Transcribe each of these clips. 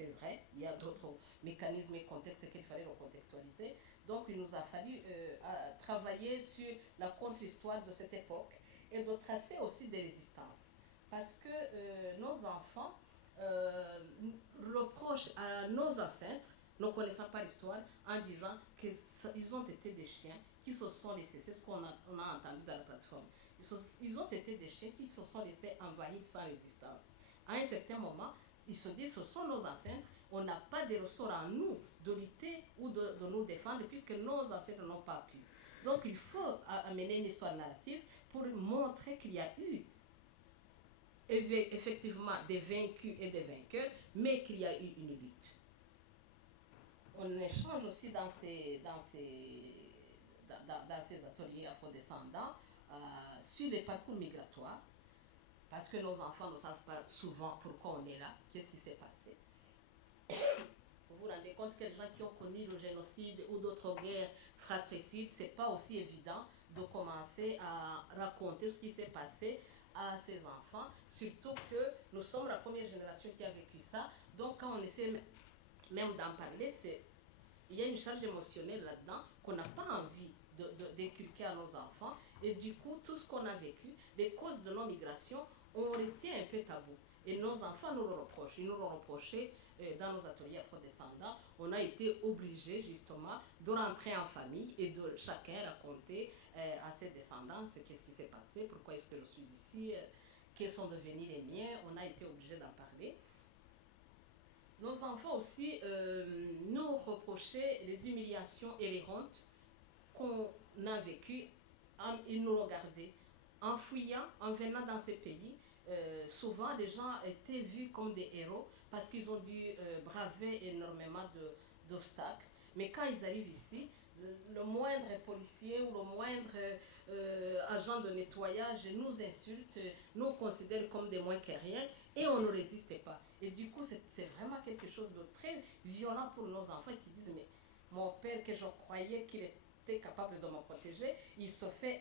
fait vrai. Il y a d'autres mécanismes et contextes qu'il fallait recontextualiser. Donc il nous a fallu travailler sur la contre-histoire de cette époque et de tracer aussi des résistances. Parce que nos enfants reprochent à nos ancêtres, ne connaissant pas l'histoire, en disant qu'ils ont été des chiens qui se sont laissés, c'est ce qu'on a entendu dans la plateforme, ils ont été des chiens qui se sont laissés envahir sans résistance. À un certain moment, ils se disent ce sont nos ancêtres, on n'a pas de ressort en nous de lutter ou de nous défendre puisque nos ancêtres n'ont pas pu. Donc il faut amener une histoire narrative pour montrer qu'il y a eu effectivement des vaincus et des vainqueurs, mais qu'il y a eu une lutte. On échange aussi dans ces ateliers afrodescendants sur les parcours migratoires, parce que nos enfants ne savent pas souvent pourquoi on est là, qu'est-ce qui s'est passé. Vous vous rendez compte que les gens qui ont connu le génocide ou d'autres guerres fratricides, ce n'est pas aussi évident de commencer à raconter ce qui s'est passé à ses enfants, surtout que nous sommes la première génération qui a vécu ça. Donc quand on essaie même d'en parler, il y a une charge émotionnelle là-dedans qu'on n'a pas envie d'inculquer à nos enfants. Et du coup, tout ce qu'on a vécu, les causes de nos migrations, on retient un peu tabou. Et nos enfants nous le reprochent. Ils nous l'ont reproché dans nos ateliers afrodescendants. On a été obligés justement de rentrer en famille et de chacun raconter à ses descendants qu'est-ce qui s'est passé, pourquoi est-ce que je suis ici, quels sont devenus les miens. On a été obligés d'en parler. Nos enfants aussi nous reprochaient les humiliations et les hontes qu'on a vécues. Ils nous regardaient. En fouillant, en venant dans ces pays, souvent les gens étaient vus comme des héros parce qu'ils ont dû braver énormément d'obstacles. Mais quand ils arrivent ici, le moindre policier ou le moindre agent de nettoyage nous insulte, nous considère comme des moins que rien et on ne résiste pas. Et du coup, c'est vraiment quelque chose de très violent pour nos enfants qui disent mais mon père que je croyais qu'il était capable de me protéger, il se fait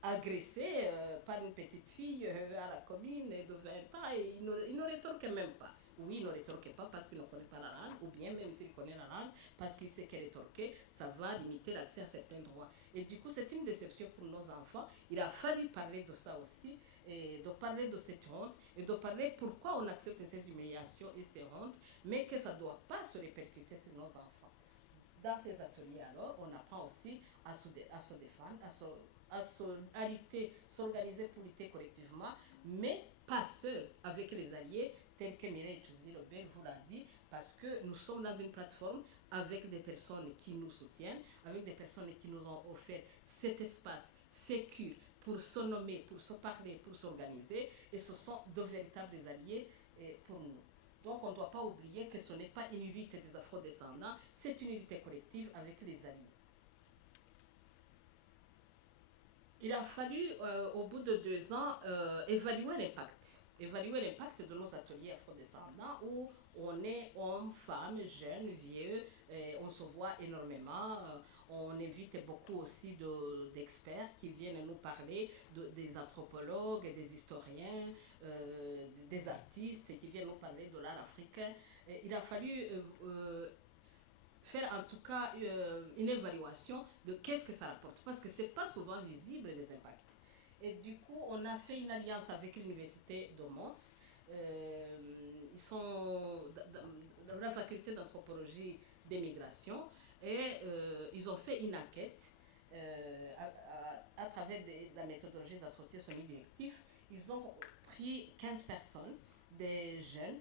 agressé par une petite fille à la commune de 20 ans et il ne rétorque même pas. Oui, il ne rétorque pas parce qu'il ne connaît pas la langue, ou bien même s'il connaît la langue, parce qu'il sait qu'elle est rétorquer, ça va limiter l'accès à certains droits. Et du coup, c'est une déception pour nos enfants. Il a fallu parler de ça aussi, et de parler de cette honte, et de parler pourquoi on accepte ces humiliations et ces hontes, mais que ça ne doit pas se répercuter sur nos enfants. Dans ces ateliers, alors, on apprend aussi à se défendre, à lutter, s'organiser pour lutter collectivement, mais pas seul, avec les alliés, tels que Mireille Tchouzi-Lebel vous l'a dit, parce que nous sommes dans une plateforme avec des personnes qui nous soutiennent, avec des personnes qui nous ont offert cet espace sécure pour se nommer, pour se parler, pour s'organiser, et ce sont de véritables alliés pour nous. Donc on ne doit pas oublier que ce n'est pas une lutte des afro-descendants, c'est une lutte collective avec les alliés. Il a fallu, au bout de 2 ans, évaluer l'impact de nos ateliers afro-descendants où on est hommes, femmes, jeunes, vieux, on se voit énormément. On invite beaucoup aussi d'experts qui viennent nous parler, des anthropologues, des historiens, des artistes qui viennent nous parler de l'art africain. Il a fallu faire en tout cas une évaluation de qu'est-ce que ça rapporte, parce que ce n'est pas souvent visible les impacts. Et du coup, on a fait une alliance avec l'université de Mons. Ils sont dans la faculté d'anthropologie des migrations et ils ont fait une enquête à travers la méthodologie d'entretien semi-directif. Ils ont pris 15 personnes, des jeunes,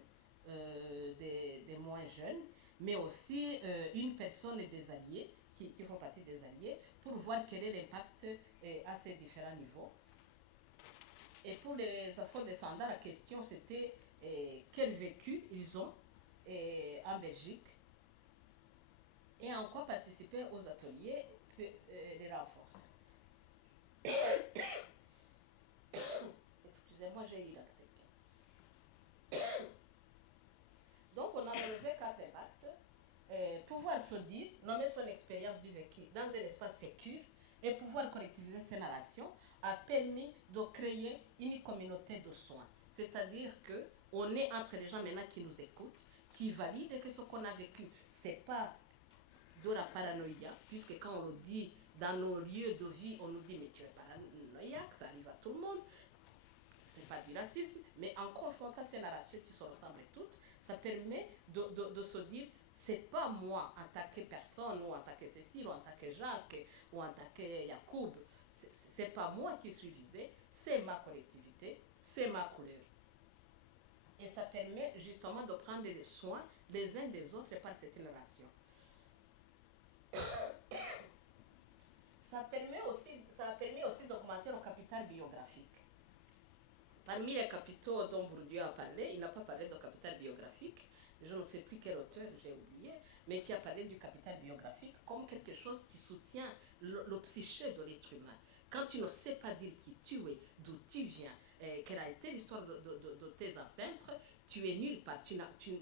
des moins jeunes, mais aussi une personne et des alliés qui font partie des alliés pour voir quel est l'impact à ces différents niveaux. Et pour les afro-descendants, la question c'était quel vécu ils ont en Belgique et en quoi participer aux ateliers peut les renforcer. Excusez-moi, j'ai eu la grippe. Donc on a relevé 4 impacts. Pouvoir se dire, nommer son expérience du vécu dans un espace sécure et pouvoir collectiviser ces narrations a permis de créer une communauté de soins. C'est-à-dire qu'on est entre les gens maintenant qui nous écoutent, qui valide que ce qu'on a vécu, c'est pas de la paranoïa, puisque quand on le dit dans nos lieux de vie, on nous dit mais tu es paranoïaque, ça arrive à tout le monde. C'est pas du racisme, mais en confrontant ces narrations qui se ressemblent toutes, ça permet de se dire c'est pas moi en tant que personne, ou en tant que Cécile, ou en tant que Jacques, ou en tant que Yacoub, c'est pas moi qui suis visé, c'est ma collectivité, c'est ma couleur. Et ça permet justement de prendre les soins les uns des autres par cette narration. Ça a permis aussi d'augmenter le capital biographique. Parmi les capitaux dont Bourdieu a parlé, il n'a pas parlé de capital biographique, je ne sais plus quel auteur, j'ai oublié, mais qui a parlé du capital biographique comme quelque chose qui soutient le psyché de l'être humain. Quand tu ne sais pas dire qui tu es, d'où tu viens, quelle a été l'histoire de tes ancêtres, tu es nulle part, tu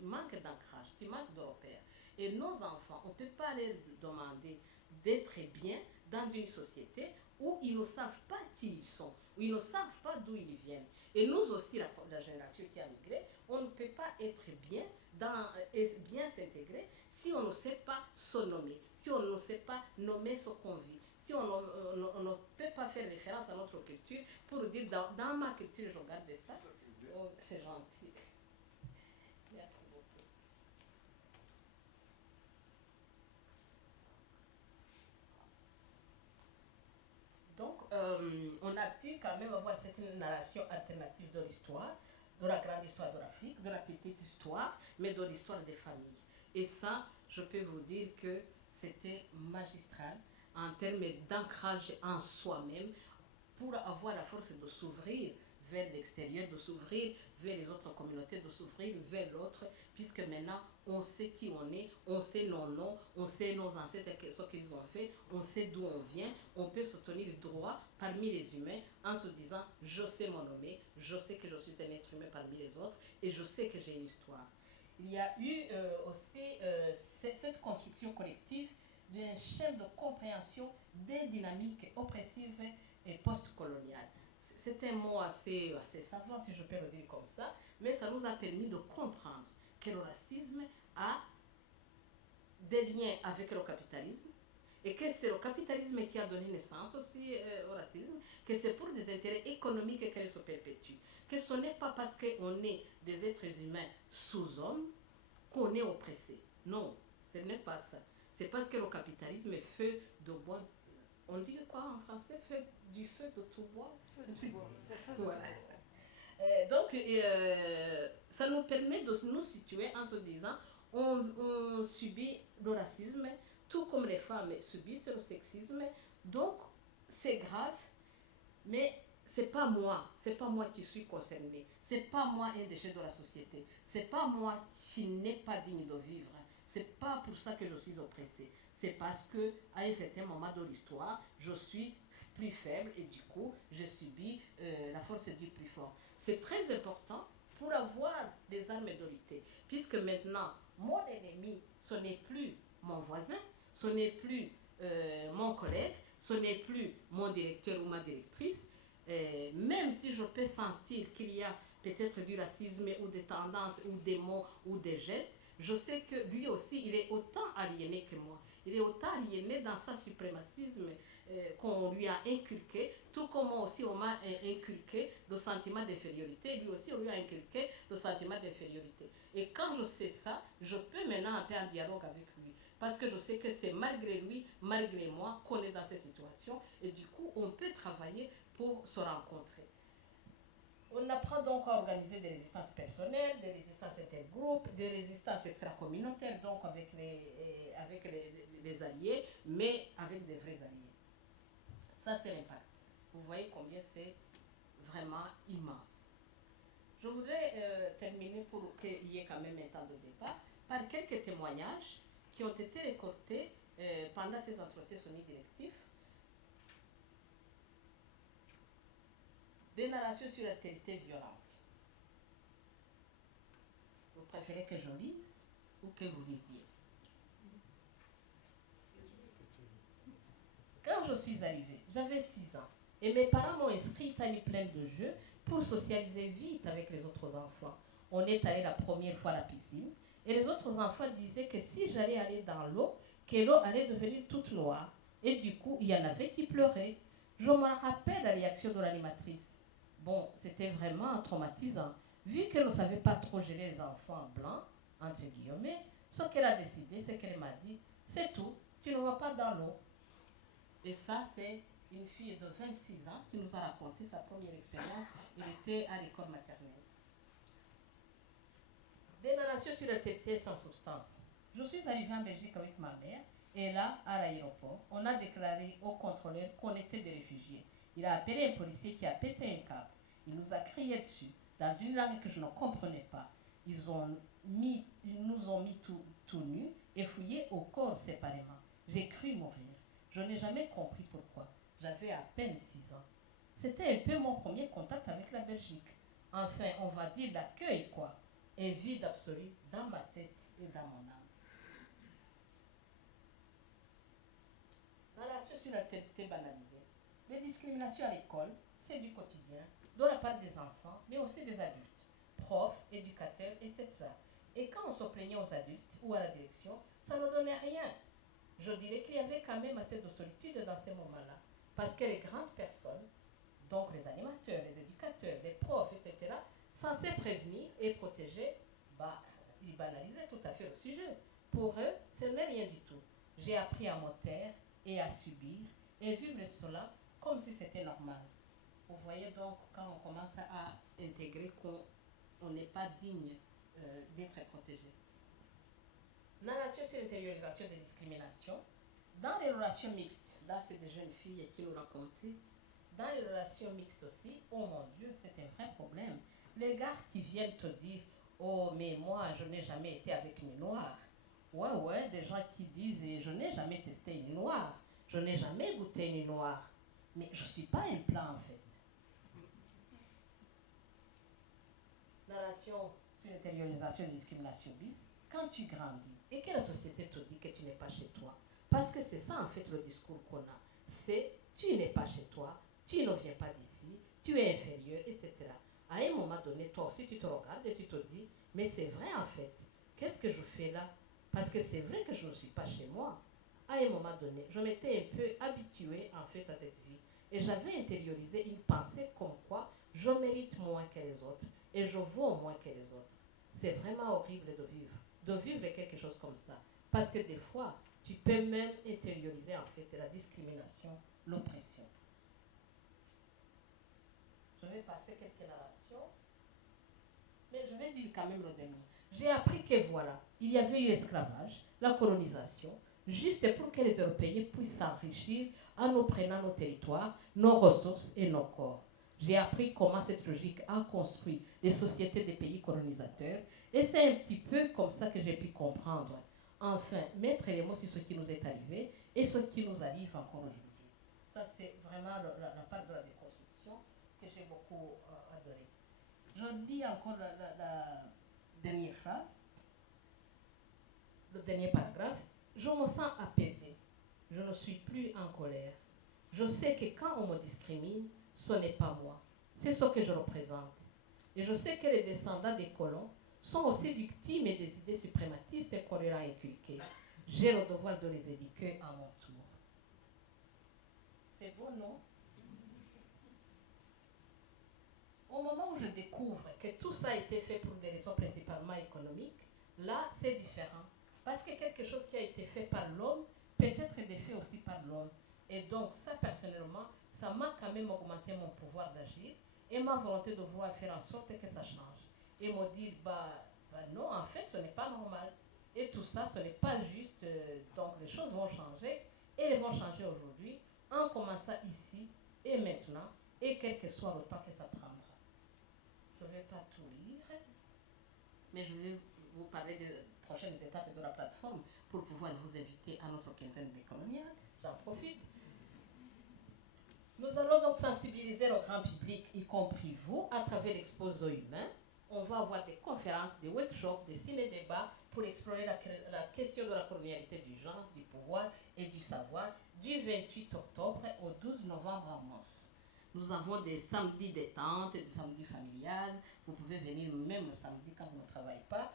manques d'ancrage, tu manques de repères. Et nos enfants, on ne peut pas leur demander d'être bien dans une société où ils ne savent pas qui ils sont, où ils ne savent pas d'où ils viennent. Et nous aussi, la génération qui a migré, on ne peut pas être bien et bien s'intégrer si on ne sait pas se nommer, si on ne sait pas nommer ce qu'on vit, si on ne peut pas faire référence à notre culture pour dire dans ma culture je regarde ça. Oh, c'est gentil. Merci beaucoup. Donc, on a pu quand même avoir cette narration alternative de l'histoire, de la grande histoire de l'Afrique, de la petite histoire, mais de l'histoire des familles. Et ça, je peux vous dire que c'était magistral en termes d'ancrage en soi-même pour avoir la force de s'ouvrir vers l'extérieur, de s'ouvrir vers les autres communautés, de s'ouvrir vers l'autre, puisque maintenant on sait qui on est, on sait nos noms, on sait nos ancêtres, ce qu'ils ont fait, on sait d'où on vient, on peut se tenir droit parmi les humains en se disant je sais mon nom, je sais que je suis un être humain parmi les autres et je sais que j'ai une histoire. Il y a eu aussi cette construction collective d'un schéma de compréhension des dynamiques oppressives et post-coloniales. C'est un mot assez savant, si je peux le dire comme ça, mais ça nous a permis de comprendre que le racisme a des liens avec le capitalisme et que c'est le capitalisme qui a donné naissance aussi au racisme, que c'est pour des intérêts économiques qu'elle se perpétue, que ce n'est pas parce qu'on est des êtres humains sous-hommes qu'on est oppressé. Non, ce n'est pas ça. C'est parce que le capitalisme est fait de bois. On dit quoi en français? Fait du feu de tout bois. Voilà. Donc, ça nous permet de nous situer en se disant on subit le racisme, tout comme les femmes subissent le sexisme. Donc, c'est grave, mais c'est pas moi qui suis concernée. C'est pas moi un déchet de la société. C'est pas moi qui n'ai pas digne de vivre. C'est pas pour ça que je suis oppressée. C'est parce que à un certain moment de l'histoire, je suis plus faible et du coup, je subis la force du plus fort. C'est très important pour avoir des armes de lutter, puisque maintenant, mon ennemi, ce n'est plus mon voisin, ce n'est plus mon collègue, ce n'est plus mon directeur ou ma directrice, même si je peux sentir qu'il y a peut-être du racisme ou des tendances ou des mots ou des gestes, je sais que lui aussi, il est autant aliéné que moi. Il est autant aliéné dans sa suprémacisme qu'on lui a inculqué, tout comme moi aussi on m'a inculqué le sentiment d'infériorité, lui aussi on lui a inculqué le sentiment d'infériorité. Et quand je sais ça, je peux maintenant entrer en dialogue avec lui. Parce que je sais que c'est malgré lui, malgré moi, qu'on est dans ces situations. Et du coup, on peut travailler pour se rencontrer. On apprend donc à organiser des résistances personnelles, des résistances intergroupes, des résistances extracommunautaires, donc avec les alliés, mais avec des vrais alliés. Ça, c'est l'impact. Vous voyez combien c'est vraiment immense. Je voudrais terminer pour qu'il y ait quand même un temps de débat par quelques témoignages qui ont été récoltés pendant ces entretiens semi-directifs. Des narrations sur l'altérité violente. Vous préférez que je lise ou que vous lisiez? Quand je suis arrivée, j'avais 6 ans et mes parents m'ont inscrite à une plaine de jeux pour socialiser vite avec les autres enfants. On est allé la première fois à la piscine Et les autres enfants disaient que si j'allais aller dans l'eau, que l'eau allait devenir toute noire. Et du coup, il y en avait qui pleuraient. Je me rappelle la réaction de l'animatrice. Bon, c'était vraiment traumatisant. Vu qu'elle ne savait pas trop gérer les enfants blancs, entre guillemets, ce qu'elle a décidé, c'est qu'elle m'a dit, c'est tout, tu ne vas pas dans l'eau. Et ça, c'est une fille de 26 ans qui nous a raconté sa première expérience. Elle était à l'école maternelle. Dénalation sur le tété sans substance. Je suis arrivée en Belgique avec ma mère et là, à l'aéroport, on a déclaré au contrôleur qu'on était des réfugiés. Il a appelé un policier qui a pété un câble. Il nous a crié dessus dans une langue que je ne comprenais pas. Ils nous ont mis tout nus et fouillés au corps séparément. J'ai cru mourir. Je n'ai jamais compris pourquoi. J'avais à peine 6 ans. C'était un peu mon premier contact avec la Belgique. Enfin, on va dire l'accueil, quoi. Un vide absolu dans ma tête et dans mon âme. La socialité banalisée. Les discriminations à l'école, c'est du quotidien, de la part des enfants, mais aussi des adultes, profs, éducateurs, etc. Et quand on se plaignait aux adultes ou à la direction, ça ne donnait rien. Je dirais qu'il y avait quand même assez de solitude dans ces moments-là, parce que les grandes personnes, donc les animateurs, les éducateurs, les profs, etc., censés prévenir et protéger, ils banalisaient tout à fait le sujet. Pour eux, ce n'est rien du tout. J'ai appris à me taire et à subir et vivre cela comme si c'était normal. Vous voyez donc, quand on commence à intégrer qu'on n'est pas digne d'être protégé. Narration sur l'intériorisation des discriminations. Dans les relations mixtes, là c'est des jeunes filles qui nous racontaient, dans les relations mixtes aussi, oh mon Dieu, c'est un vrai problème. Les gars qui viennent te dire, oh mais moi je n'ai jamais été avec une noire. Ouais, des gens qui disent, je n'ai jamais testé une noire, je n'ai jamais goûté une noire. Mais je ne suis pas un plat en fait. Narration sur l'intériorisation des discriminations bis. Quand tu grandis et que la société te dit que tu n'es pas chez toi, parce que c'est ça en fait le discours qu'on a, c'est tu n'es pas chez toi, tu ne viens pas d'ici, tu es inférieur, etc. À un moment donné, toi aussi tu te regardes et tu te dis, mais c'est vrai en fait, qu'est-ce que je fais là? Parce que c'est vrai que je ne suis pas chez moi. À un moment donné, je m'étais un peu habituée en fait à cette vie et j'avais intériorisé une pensée comme quoi je mérite moins que les autres et je vaux moins que les autres. C'est vraiment horrible de vivre quelque chose comme ça. Parce que des fois, tu peux même intérioriser en fait la discrimination, l'oppression. Je vais passer quelques narrations, mais je vais dire quand même le dernier. J'ai appris que voilà, il y avait eu l'esclavage, la colonisation, juste pour que les Européens puissent s'enrichir en nous prenant nos territoires, nos ressources et nos corps. J'ai appris comment cette logique a construit les sociétés des pays colonisateurs et c'est un petit peu comme ça que j'ai pu comprendre. Enfin, mettre les mots sur ce qui nous est arrivé et ce qui nous arrive encore aujourd'hui. Ça, c'est vraiment la part de la déconstruction que j'ai beaucoup adorée. Je dis encore la dernière phrase, le dernier paragraphe. Je me sens apaisée. Je ne suis plus en colère. Je sais que quand on me discrimine, ce n'est pas moi. C'est ce que je représente. Et je sais que les descendants des colons sont aussi victimes des idées suprématistes qu'on leur a inculquées. J'ai le devoir de les éduquer à mon tour. C'est beau, non? Au moment où je découvre que tout ça a été fait pour des raisons principalement économiques, là, c'est différent. Parce que quelque chose qui a été fait par l'homme peut être défait aussi par l'homme. Et donc, ça, personnellement, ça m'a quand même augmenté mon pouvoir d'agir et ma volonté de vouloir faire en sorte que ça change. Et me dire, non, en fait, ce n'est pas normal. Et tout ça, ce n'est pas juste. Donc, les choses vont changer et elles vont changer aujourd'hui en commençant ici et maintenant et quel que soit le temps que ça prendra. Je ne vais pas tout lire, mais je vais vous parler des prochaines étapes de la plateforme pour pouvoir vous inviter à notre quinzaine décoloniale. J'en profite. Nous allons donc sensibiliser le grand public, y compris vous, à travers l'exposé humain. On va avoir des conférences, des workshops, des ciné-débats pour explorer la question de la colonialité du genre, du pouvoir et du savoir du 28 octobre au 12 novembre à Mons. Nous avons des samedis détente, des samedis familiales. Vous pouvez venir même le samedi quand vous ne travaillez pas.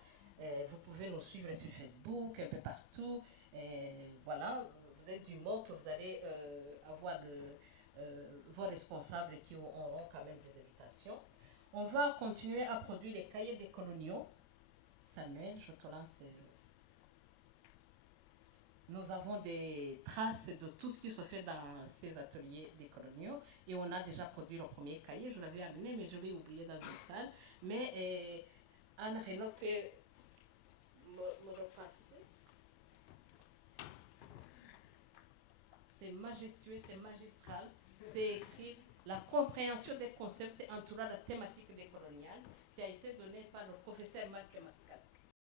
Vous pouvez nous livrer sur Facebook, un peu partout. Et voilà, vous êtes du mot que vous allez avoir vos responsables qui auront quand même des invitations. On va continuer à produire les cahiers des coloniaux. Samuel, je te lance. Nous avons des traces de tout ce qui se fait dans ces ateliers des coloniaux et on a déjà produit le premier cahier. Je l'avais amené, mais je l'ai oublié dans une salle. Mais Anne Renaud peut me repasser. C'est majestueux, c'est magistral. C'est écrit la compréhension des concepts entourant la thématique décoloniale qui a été donnée par le professeur Marc Mascat.